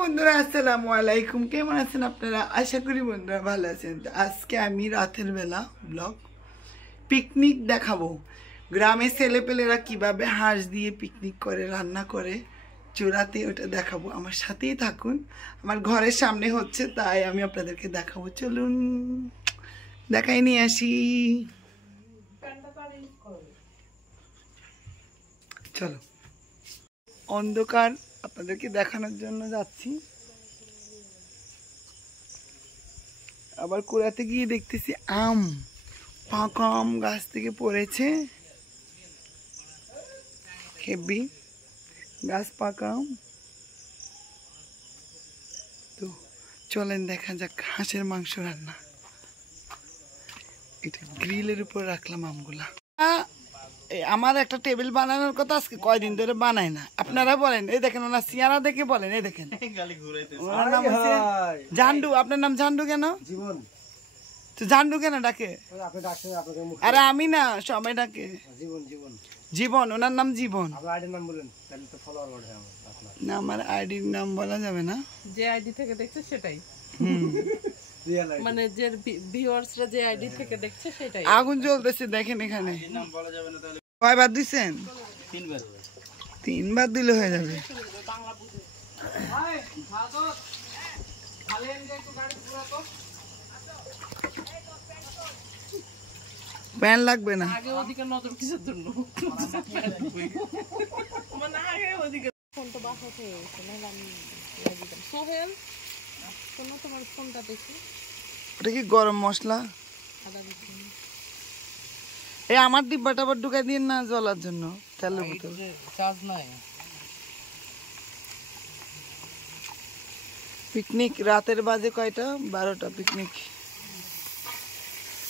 বন্ধুরা আসসালামু আলাইকুম, কেমন আছেন আপনারা? আশা করি বন্ধুরা ভালো আছেন। আজকে আমি রাতের বেলা ব্লগ পিকনিক দেখাবো। গ্রামের ছেলেপেলেরা কিভাবে হাঁস দিয়ে পিকনিক করে, রান্না করে চুলাতে, ওটা দেখাবো। আমার সাথেই থাকুন। আমার ঘরের সামনে হচ্ছে, তাই আমি আপনাদেরকে দেখাবো। চলুন দেখাই নিয়ে আসি। চলো, অন্ধকার আপনাদেরকে দেখানোর জন্য যাচ্ছি। আবার কুড়াতে গিয়ে দেখতেছি আম, পাকা আম গাছ থেকে পড়েছে। হেভি গাছ, পাকা আম। তো চলেন দেখা যাক হাঁসের মাংস রান্না। এটা গ্রিলের উপর রাখলাম আমগুলা। আমার একটা টেবিল বানানোর কথা, আজকে কয়দিন ধরে বানায় না। আপনারা বলেন, এই দেখেন ওনার চেহারা দেখে বলেন, এই দেখেন ওনার নাম হচ্ছে ঝান্ডু। আপনার নাম ঝান্ডু কেন? জীবন। তো ঝান্ডু কেন ডাকে? আরে আমি না, সবাই ডাকে জীবন। ওনার নাম জীবন। না, আমার আইডির নাম বলা যাবে না। যে আইডি থেকে দেখছে সেটাই, মানে যে ভিউয়ার্সরা যে আইডি থেকে দেখছে সেটাই। আগুন জ্বলতেছে দেখেন এখানে। কয়বার দিছেন? তিনবার দিলে হয়ে যাবে। প্যান লাগবে না। আগে ওদিকে নজর কিসের জন্য? মানে আগে ওদিকে ফোনটা বাসাতে এসে আমি লাগিয়ে সোহেল শোনো, তোমার ফোনটা দেখি। ওটা কি গরম মশলা? এই আমার ডিব্বাটা আবার ঢুকাই দিন না জ্বলার জন্য। তেলের বোতল চার্জ নাই। পিকনিক রাতের বাজে কয়টা? 12টা। পিকনিক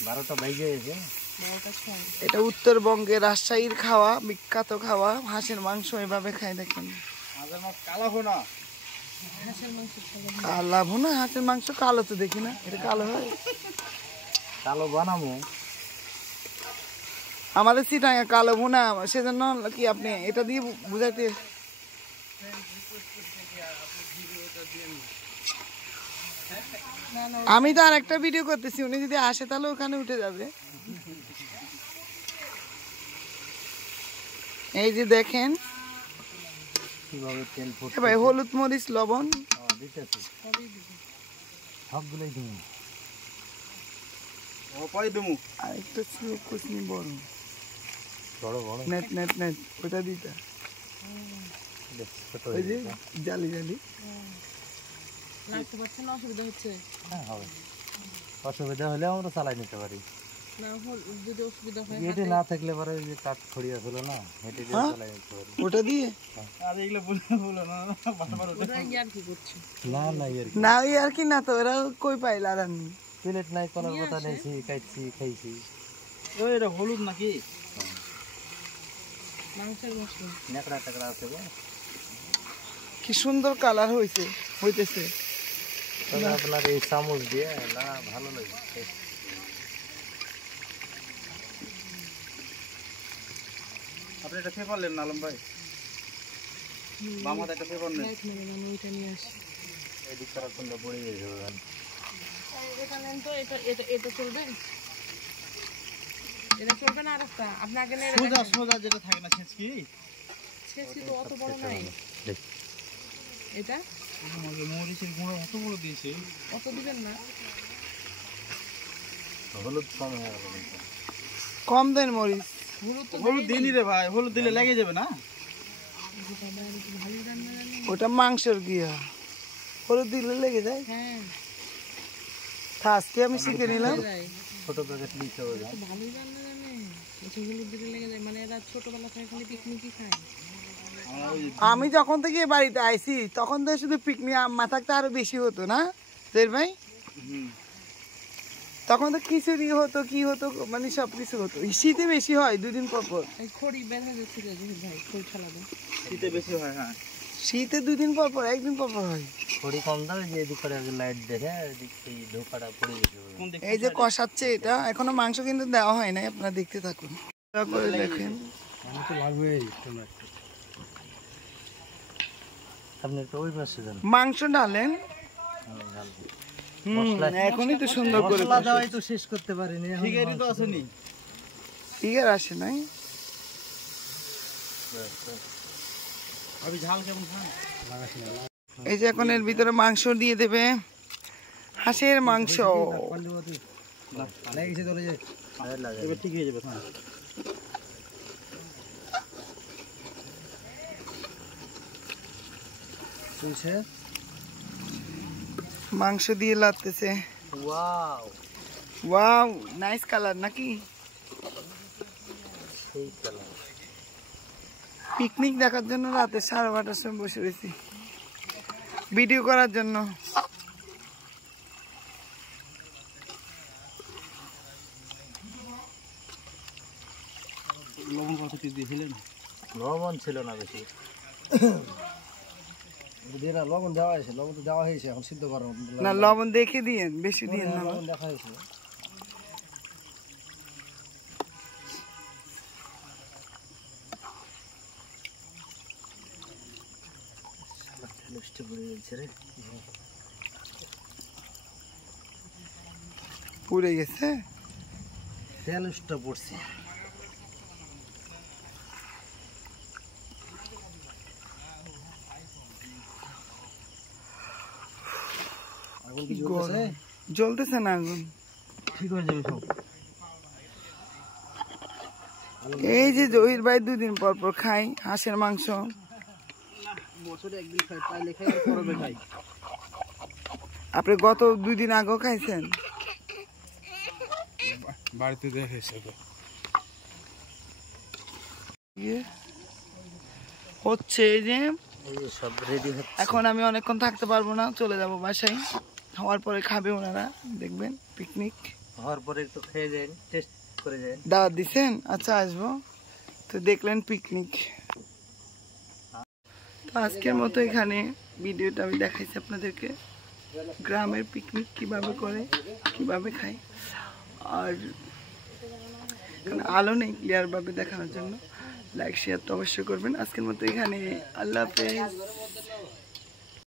12টা বেজে গেছে। এটা উত্তরবঙ্গের রাজশাহীর খাওয়া, বিখ্যাত খাওয়া। হাঁসের মাংস এভাবে খাই দেখেন। কালা ভুনা হাঁসের মাংস কালো তো দেখি না, এটা কালো হয়। কালো বানাবো আমাদের চিটাঙ্গে কালো ভুনা, সেজন্য কি আপনি এটা দিয়ে বুঝাইতে? আমি তো আর একটা ভিডিও করতেছি, উনি যদি আসে তাহলে ওখানে উঠে যাবে। এই যে দেখেন কিভাবে তেল ফুটছে। ভাই হলুদ মরিচ লবণ দিতেছি, সবগুলোই দিই। আরেকটা ছিল কুচনি বড় বড় বড় নেট নেট নেট, ওটা দিতে। ওই যে জালি জালি লাগতে পারছে না, অসুবিধা হচ্ছে? হ্যাঁ হবে, অসুবিধা হলে আমরা চালাই নিতে পারি। না যদি অসুবিধা হয়, এটা না থাকলে পরে যে কাঠ ছড়িয়ে ছিল না, হেঁটে দিয়ে চালাই নিতে পারি। ওটা দিয়ে আর এগুলো বলো না, বারবার ওটা আর কি করছে? না না না, ওই আর কি না তো, ওরা কই পাইল আর প্লেট নাই, কলার কথা নেছি, খাইছি খাইছি। ওই এটা হলুদ নাকি মাংসের মশলা নেকড়া টেকড়া আছে গো। কি সুন্দর কালার হইতেছে। আপনার এই চামচ দিয়ে না ভালো লাগে। আপনি এটা খেয়ে পারলেন না আলম ভাই? বামাতে একটা পেপার নেই, ওইটা নিয়ে আসি। এদিক করার জন্য পড়ে গেছে। এটা নেন তো, এটা চলবে? এটা চলবে না? আরেকটা আপনি আগে নেন। সোজা যেটা থাকে না ছেঁচকি তো অত বড় নাই। এটা মরিচের গুঁড়ো অত বড় দিয়েছে, অত দিবেন না। হলুদ কম হয়ে গেল। কম দেন মরিচ। হলুদ দিনই রে ভাই, হলুদ দিলে লেগে যাবে না। ওটা মাংসের গিয়া, হলুদ দিলে লেগে যায়। হ্যাঁ, আজকে আমি শিখে নিলাম। ছোট প্যাকেট নিতে হবে। ভালোই রান্না জানে। হলুদ দিলে লেগে যায়, মানে এরা ছোটবেলা থেকে খালি পিকনিকই খায়। আমি যখন থেকে বাড়িতে আইছি তখন তো শুধু পিকনিক, আম্মা থাকতে আরো বেশি হতো না ভাই? তখন তো খিচুড়ি হতো, কি হতো, মানে সবকিছু হতো। শীতে বেশি হয় 2 দিন পর পর। খড়ি বের হয়ে যাচ্ছিল ভাই, খড়ি ফেলাবে। শীতে বেশি হয়। হ্যাঁ, শীতে 2 দিন পর পর, 1 দিন পর পর হয়। খড়ি কম দাও, যে এদিক করে লাইট দেখে এদিক এই ধোকাটা পড়ে গেছে। এই যে কষাচ্ছে, এটা এখনো মাংস কিন্তু দেওয়া হয় নাই, আপনারা দেখতে থাকুন। দেখেন আমি তো লাগবেই। আপনি একটু ওই পাশে যান। মাংস ডালেন। এখনই তো সুন্দর করে মশলা দেওয়াই তো শেষ করতে পারিনি। ফিগারই তো আসেনি। ফিগার আসে নাই। আমি ঝাল কেমন খান? এই যে এখন এর ভিতরে মাংস দিয়ে দেবে, হাঁসের মাংস। এবার ঠিক হয়ে যাবে। হ্যাঁ মাংস দিয়ে লাগতেছে। ওয়াও, ওয়াও, নাইস কালার নাকি? সেই কালার। পিকনিক দেখার জন্য রাতে 12:30টার সময় বসে রয়েছি ভিডিও করার জন্য। লবণ কত কি দিয়েছিলেন? লবণ ছিল না বেশি। লবণ দেওয়া হয়েছে, লবণ তো দেওয়া হয়েছে, এখন সিদ্ধ করা। না, লবণ দেখে দিয়েন, বেশি দিয়েন না। লবণ দেখা হয়েছে। পুড়ে গেছে, তেলটা পড়ছে। জ্বলতেছে না আগুন? ঠিক হয়ে যাবে সব। এই যে জহির ভাই 2 দিন পর পর খাই হাঁসের মাংস। বছরে একদিন খাই, পাইলে খাই, পরবে খাই। আপনি গত 2 দিন আগেও খাইছেন? বাড়িতে দেখেছে তো হচ্ছে। এই যে সব রেডি হচ্ছে। এখন আমি অনেকক্ষণ থাকতে পারবো না, চলে যাব বাসায়। খাওয়ার পরে খাবে ওনারা, দেখবেন পিকনিক। হওয়ার পরে একটু খেয়ে যান, টেস্ট করে যান। দাওয়াত দিচ্ছেন? আচ্ছা, আসবো। তো দেখলেন পিকনিক। তো আজকের মতো এখানে ভিডিওটা আমি দেখাইছি আপনাদেরকে, গ্রামের পিকনিক কিভাবে করে, কিভাবে খায়। আর আলো নেই ক্লিয়ারভাবে দেখানোর জন্য। লাইক শেয়ার তো অবশ্যই করবেন। আজকের মতো এখানে, আল্লাহ হাফেজ।